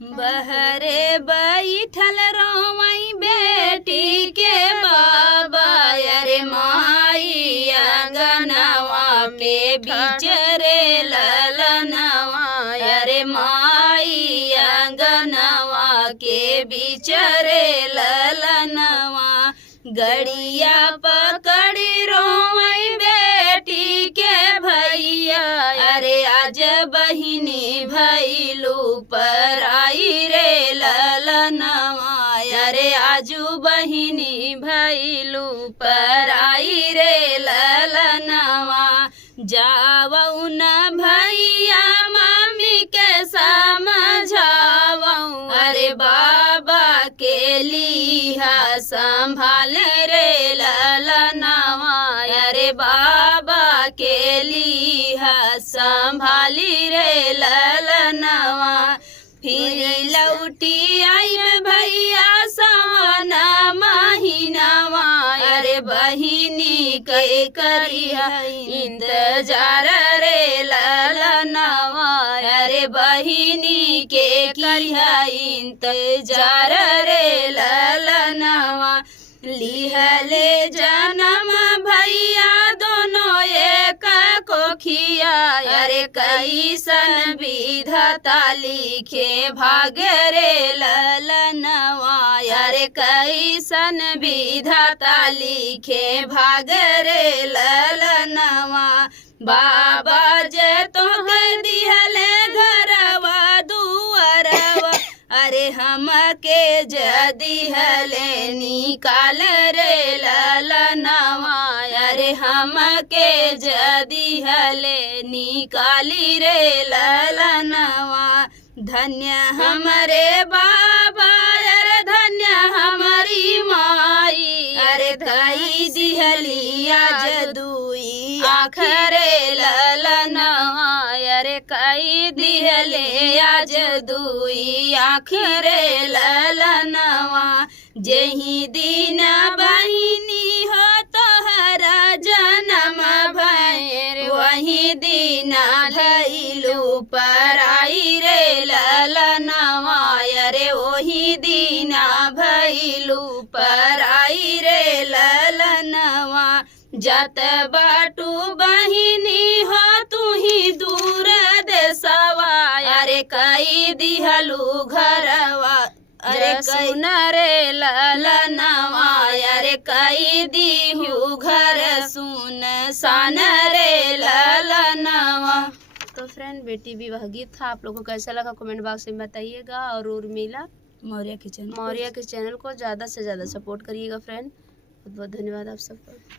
बहरे बैठल रोवई बेटी के बाबा, अरे माई अंगनवा के बिचरे ललनवा, अरे माई अंगनवा के बिचरे ललनवा। गड़िया पकड़ी रोवई बेटी के भैया, अरे आज बहिनी भैलू पर आई रे ललनवा, अरे आजू बहिनी भैलू पर आई रे ललनवा। जावऊ न भैया मम्मी के समझावऊ, अरे बाबा के लिहा संभाल रे ललनवा, अरे बाबा के लिहा संभाली रे ललनवा। फिर लौटी आई भैया सावन महीनावा, अरे बहिनी के करिया इंतजार रे ललनवा, अरे बहिनी के करिया इंतजार रे ललनवा। लिहले जन्म भैया दोनों एक कोखिया, अरे कैसन विधाता लिखे भाग्य रे ललनवा, अरे कैसन विधाता लिखे भाग्य रे ललनवा। बाबा जे तोहके दिहले घरवा दुआरवा, अरे हमके जदी हले निकाल रे ललनवा, अरे हमके जदी हले निकाली रे ललनवा। धन्य हमरे बाबा, अरे धन्य हमारी माई, अरे धई दिहली आज दुई आँख रे ललनवा, अरे कई दिहले आज दुई आँख रे ललनवा। जेही दिन बहिनी हो तोहरा जन्म भैर, वही दिन भैलू पर आई रे ललनवा, अरे वही दिन भैलू पर आई रे ललनवा। जत बाटू बहिनी हो तू ही दूर देसवा, अरे कई दिहलू घरवा, अरे सुन रे ललनवा, अरे कई दिहू घर सुन सान रे ललनवा। तो फ्रेंड बेटी विवाह गीत था, आप लोगों को कैसा लगा कमेंट बॉक्स में बताइएगा। और उर्मिला मौर्य के चैनल को ज़्यादा से ज़्यादा सपोर्ट करिएगा फ्रेंड। बहुत बहुत धन्यवाद आप सबका।